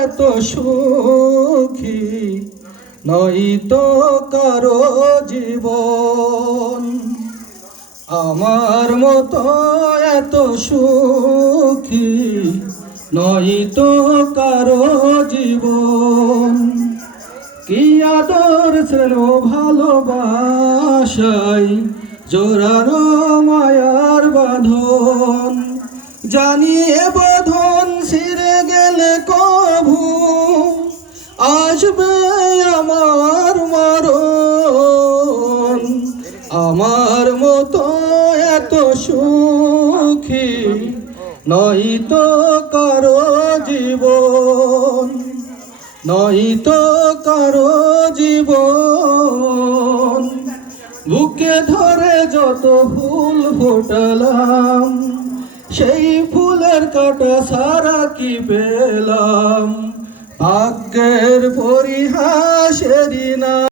এত সুখী নয়তো কারো জীবন। আমার মতো এত সুখী নয়তো কারো জীবন। কি আদর স্নেহ ভালোবাসাই জোরানো মায়ার বাঁধন। জানিয়ে বাঁধন ছিঁড়ে গেলে কভু আসবে আমার মরণ। আমার মতো এত সুখী নয়তো কারো জীবন, নয়তো কারো জীবন। বুকে ধরে যত ফুল ফোটালাম, সেই ফুলের কাঁটা সারা কি পেলাম। ভাগ্যের পরিহাসেরই না